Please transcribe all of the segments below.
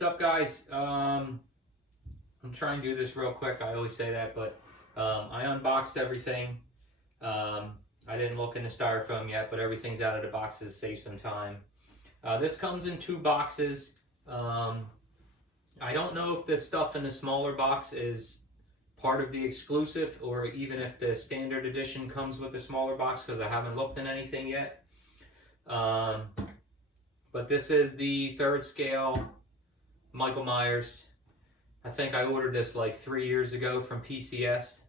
What's up, guys? I'm trying to do this real quick. I always say that, but I unboxed everything. I didn't look in the styrofoam yet, but everything's out of the boxes to save some time. This comes in 2 boxes. I don't know if the stuff in the smaller box is part of the exclusive or even if the standard edition comes with the smaller box, because I haven't looked in anything yet. But this is the 3rd scale Michael Myers. I think I ordered this like 3 years ago from PCS.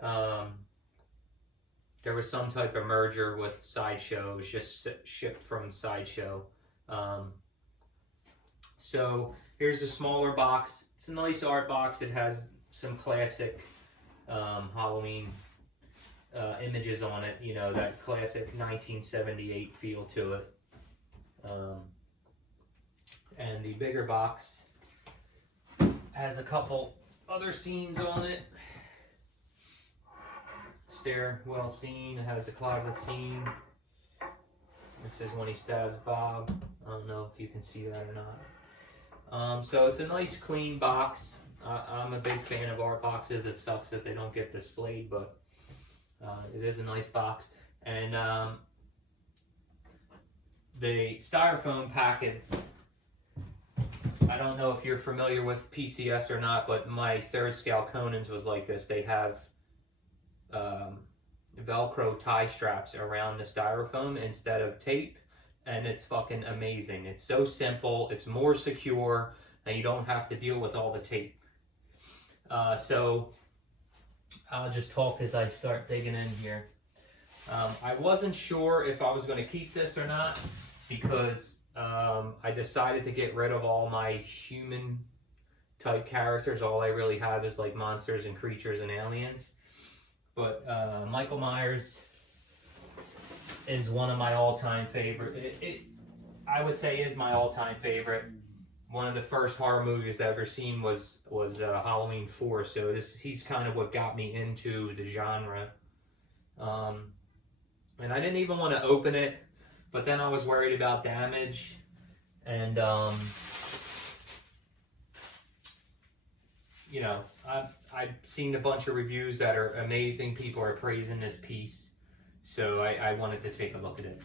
There was some type of merger with Sideshow. It was just shipped from Sideshow. So here's a smaller box. It's a nice art box. It has some classic Halloween images on it. You know, that classic 1978 feel to it. And the bigger box has a couple other scenes on it. Stairwell scene, it has a closet scene. This is when he stabs Bob. I don't know if you can see that or not. So it's a nice clean box. I'm a big fan of art boxes. It sucks that they don't get displayed, but it is a nice box. And the styrofoam packets, I don't know if you're familiar with PCS or not, but my 3rd scale Conan's was like this. They have Velcro tie straps around the styrofoam instead of tape, and it's fucking amazing. It's so simple, it's more secure, and you don't have to deal with all the tape. So I'll just talk as I start digging in here. I wasn't sure if I was going to keep this or not, because I decided to get rid of all my human type characters. All I really have is like monsters and creatures and aliens. But Michael Myers is one of my all-time favorite. I would say is my all-time favorite. One of the first horror movies I ever seen was Halloween 4. So he's kind of what got me into the genre. And I didn't even want to open it, but then I was worried about damage, and you know, I've seen a bunch of reviews that are amazing. People are praising this piece, so I wanted to take a look at it.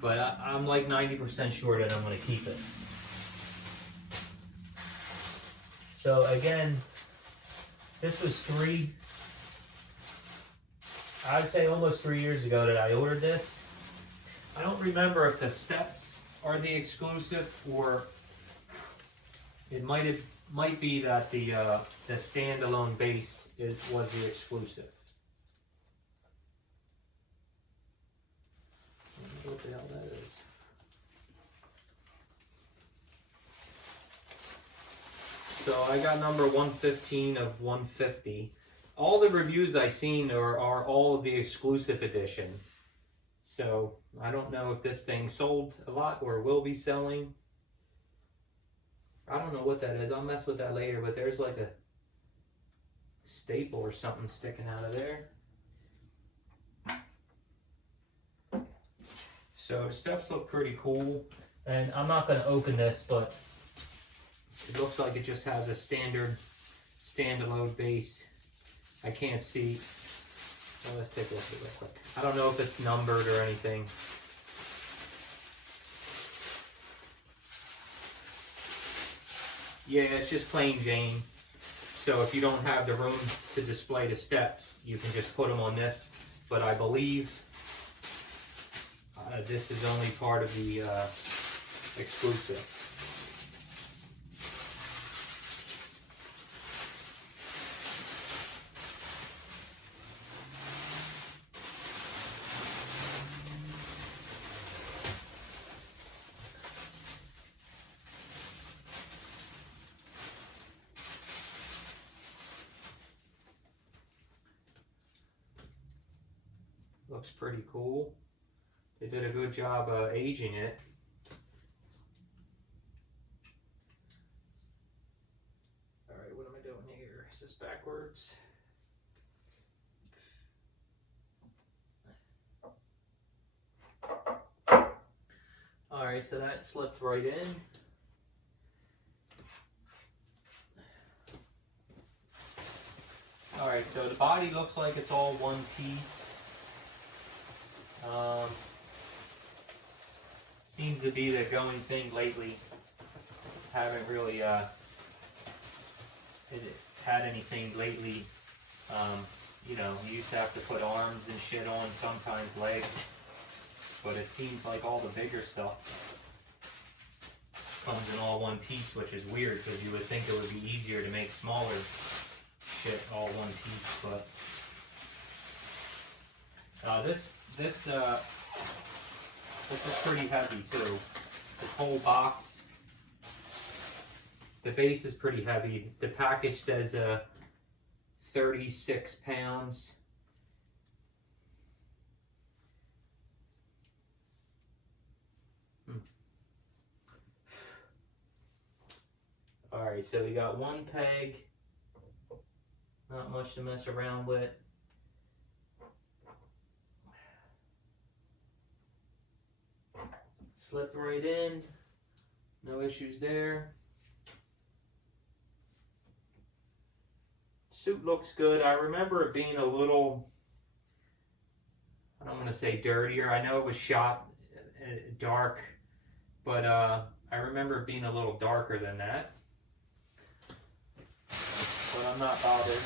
But I'm like 90% sure that I'm going to keep it. So again, this was I'd say almost 3 years ago that I ordered this. I don't remember if the steps are the exclusive, or it might be that the standalone base was the exclusive. I don't know what the hell that is. So I got number 115 of 150. All the reviews I've seen are all of the exclusive edition. So I don't know if this thing sold a lot or will be selling. I don't know what that is. I'll mess with that later, but there's like a staple or something sticking out of there. So steps look pretty cool. And I'm not going to open this, but it looks like it just has a standard standalone base. I can't see. Well, let's take a look at it real quick. I don't know if it's numbered or anything. Yeah, it's just plain Jane. So if you don't have the room to display the steps, you can just put them on this. But I believe this is only part of the exclusive. Looks pretty cool. They did a good job aging it. Alright, what am I doing here? Is this backwards? Alright, so that slipped right in. Alright, so the body looks like it's all one piece. Seems to be the going thing lately. Haven't really had anything lately. You know, you used to have to put arms and shit on, sometimes legs. But it seems like all the bigger stuff comes in all one piece, which is weird because you would think it would be easier to make smaller shit all one piece. But this is pretty heavy too. This whole box. The base is pretty heavy. The package says 36 pounds. Alright, so we got one peg. Not much to mess around with. Slipped right in. No issues there. Suit looks good. I remember it being a little, I don't want to say dirtier. I know it was shot dark, but I remember it being a little darker than that. But I'm not bothered.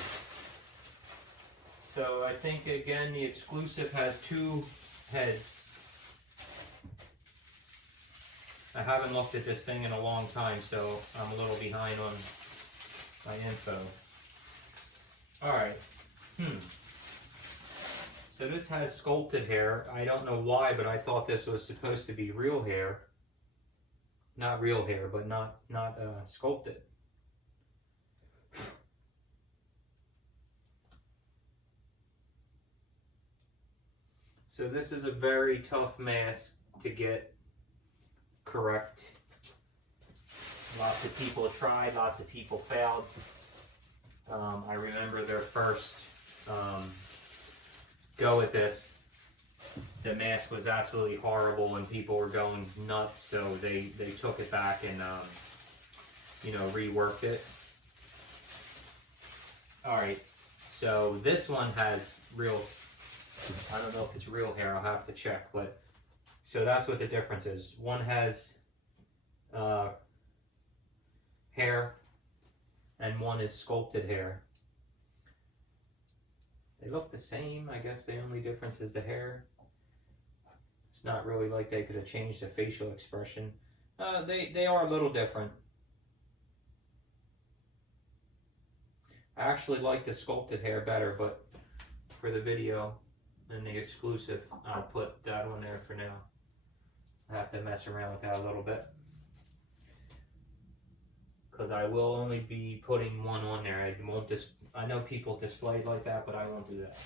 So I think again the exclusive has two heads. I haven't looked at this thing in a long time, so I'm a little behind on my info. Alright. So this has sculpted hair. I don't know why, but I thought this was supposed to be real hair. Not real hair, but not sculpted. So this is a very tough mask to get correct. Lots of people tried, lots of people failed. I remember their first go at this. The mask was absolutely horrible and people were going nuts, so they took it back and you know, reworked it. Alright, so this one has real, I don't know if it's real hair, I'll have to check, but so that's what the difference is. One has hair and one is sculpted hair. They look the same. I guess the only difference is the hair. It's not really like they could have changed the facial expression. They are a little different. I actually like the sculpted hair better, but for the video and the exclusive, I'll put that on there for now. I have to mess around with that a little bit. Because I will only be putting one on there. I won't I know people display it like that, but I won't do that.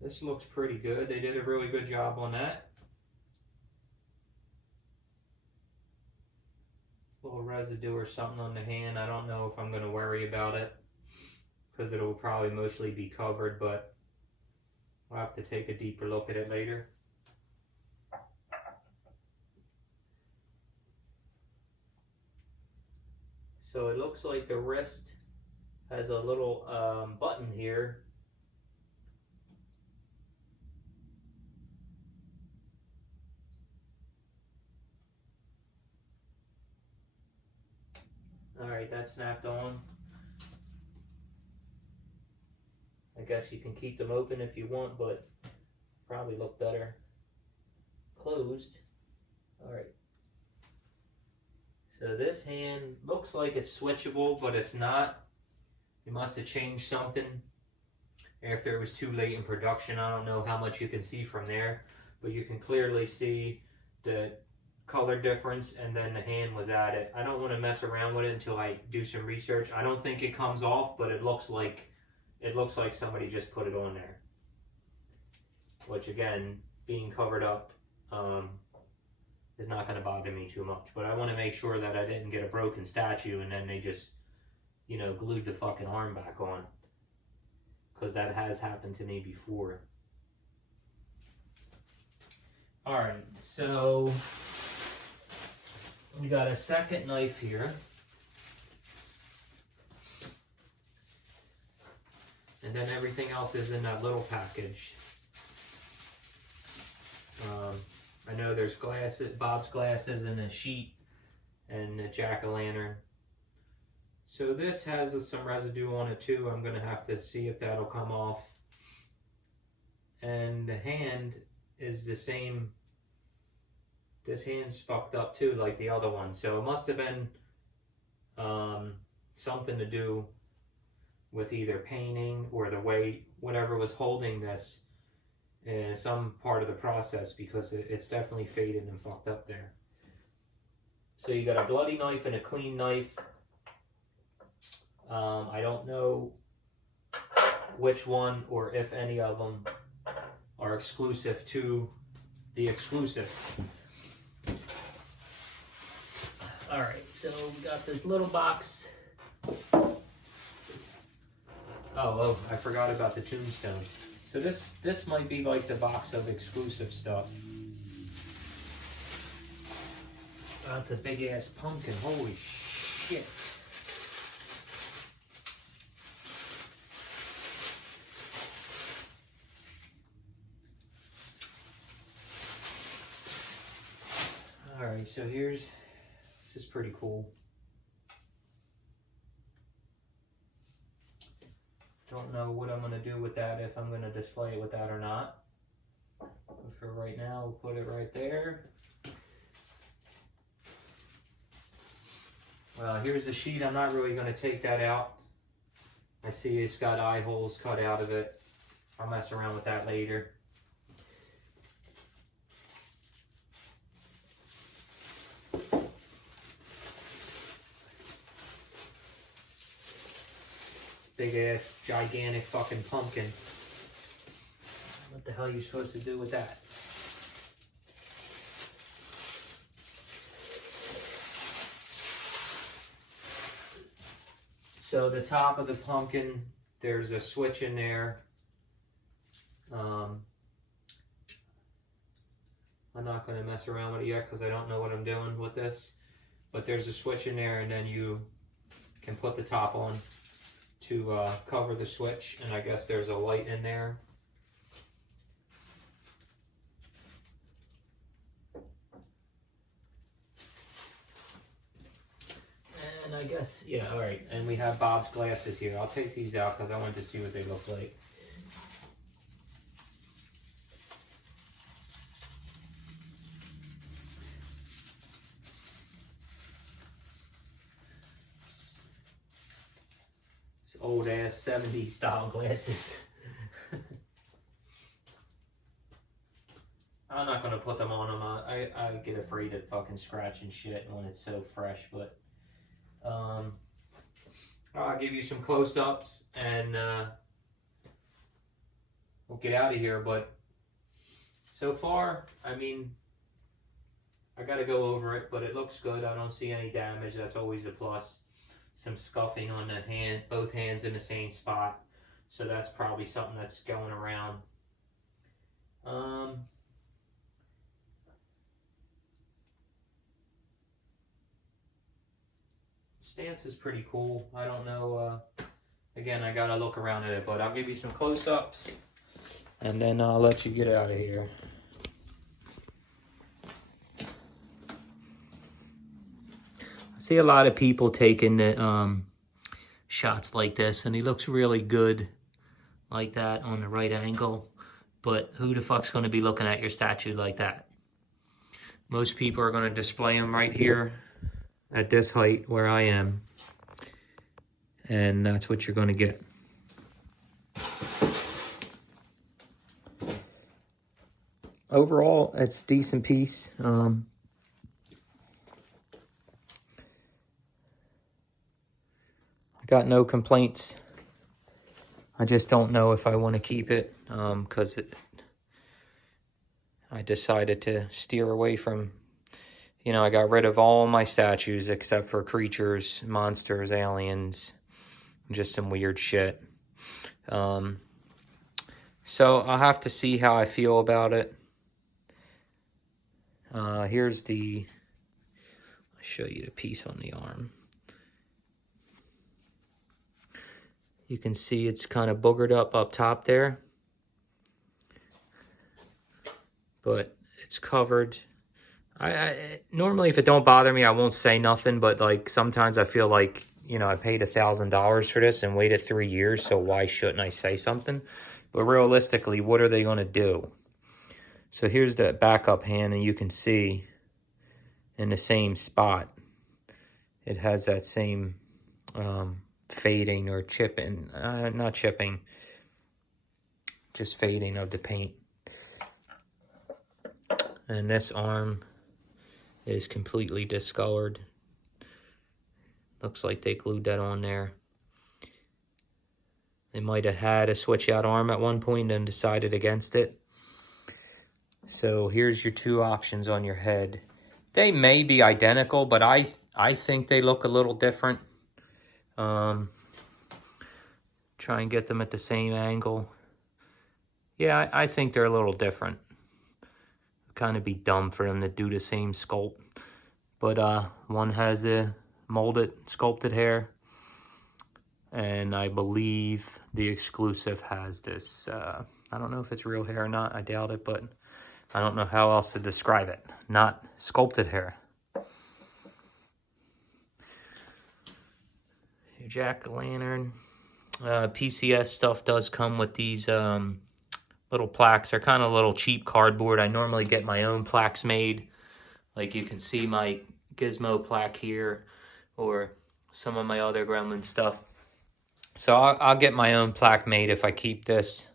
This looks pretty good. They did a really good job on that. A little residue or something on the hand. I don't know if I'm going to worry about it because it'll probably mostly be covered, but I'll have to take a deeper look at it later. So it looks like the wrist has a little button here. Alright, that snapped on. I guess you can keep them open if you want, but probably look better closed. Alright. So this hand looks like it's switchable, but it's not. You must have changed something after it was too late in production. I don't know how much you can see from there, but you can clearly see the color difference, and then the hand was added. I don't want to mess around with it until I do some research. I don't think it comes off, but it looks like somebody just put it on there. Which again, being covered up, is not going to bother me too much. But I want to make sure that I didn't get a broken statue and then they just, you know, glued the fucking arm back on. Because that has happened to me before. Alright, so we got a second knife here. And then everything else is in that little package. I know there's glasses, Bob's glasses, and a sheet, and a jack-o'-lantern. So this has some residue on it too. I'm going to have to see if that'll come off. And the hand is the same. This hand's fucked up too, like the other one. So it must have been something to do with either painting or the way whatever was holding this in some part of the process, because it's definitely faded and fucked up there. So you got a bloody knife and a clean knife. I don't know which one or if any of them are exclusive to the exclusive. Alright, so we got this little box. Oh, I forgot about the tombstone. So this might be like the box of exclusive stuff. That's a big ass pumpkin, holy shit. Alright, so this is pretty cool. Don't know what I'm going to do with that, if I'm going to display it with that or not. But for right now, we'll put it right there. Well, here's the sheet. I'm not really going to take that out. I see it's got eye holes cut out of it. I'll mess around with that later. Big ass, gigantic fucking pumpkin. What the hell are you supposed to do with that? So the top of the pumpkin, there's a switch in there. I'm not going to mess around with it yet because I don't know what I'm doing with this. But there's a switch in there, and then you can put the top on to cover the switch, and I guess there's a light in there. And I guess, yeah, all right. And we have Bob's glasses here. I'll take these out because I wanted to see what they look like. Old ass 70s style glasses. I'm not gonna put them on them. I get afraid of fucking scratching shit when it's so fresh, but I'll give you some close-ups and we'll get out of here. But so far, I mean, I gotta go over it, but it looks good. I don't see any damage. That's always a plus. Some scuffing on the hand, both hands in the same spot. So that's probably something that's going around. Stance is pretty cool. I don't know, again, I gotta look around at it, but I'll give you some close-ups and then I'll let you get out of here. See a lot of people taking the shots like this, and he looks really good like that on the right angle. But who the fuck's going to be looking at your statue like that? Most people are going to display them right here at this height where I am, and that's what you're going to get. Overall, it's a decent piece. I got no complaints. I just don't know if I want to keep it because I decided to steer away from You know, I got rid of all my statues except for creatures, monsters, aliens, just some weird shit. So I'll have to see how I feel about it. Here's the, I'll show you the piece on the arm. You can see it's kind of boogered up top there. But it's covered. I normally, if it don't bother me, I won't say nothing, but like sometimes I feel like, you know, I paid $1,000 for this and waited 3 years, so why shouldn't I say something? But realistically, what are they going to do? So here's the backup hand, and you can see in the same spot, it has that same fading or chipping, not chipping, just fading of the paint. And this arm is completely discolored. Looks like they glued that on there. They might have had a switch out arm at one point and decided against it. So here's your two options on your head. They may be identical, but I think they look a little different. Try and get them at the same angle. Yeah, I think they're a little different. Kind of be dumb for them to do the same sculpt, but one has the molded sculpted hair, and I believe the exclusive has this I don't know if it's real hair or not, I doubt it, but I don't know how else to describe it. Not sculpted hair. Your jack-o'-lantern. PCS stuff does come with these little plaques. Are kind of little cheap cardboard. I normally get my own plaques made. Like you can see my Gizmo plaque here, or some of my other Gremlin stuff. So I'll get my own plaque made if I keep this.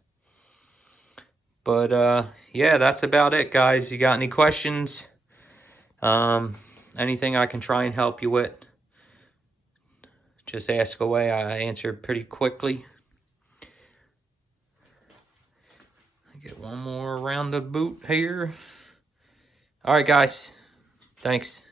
But yeah, that's about it, guys. You got any questions? Anything I can try and help you with, just ask away. I answer pretty quickly. Get one more around the boot here. All right, guys. Thanks.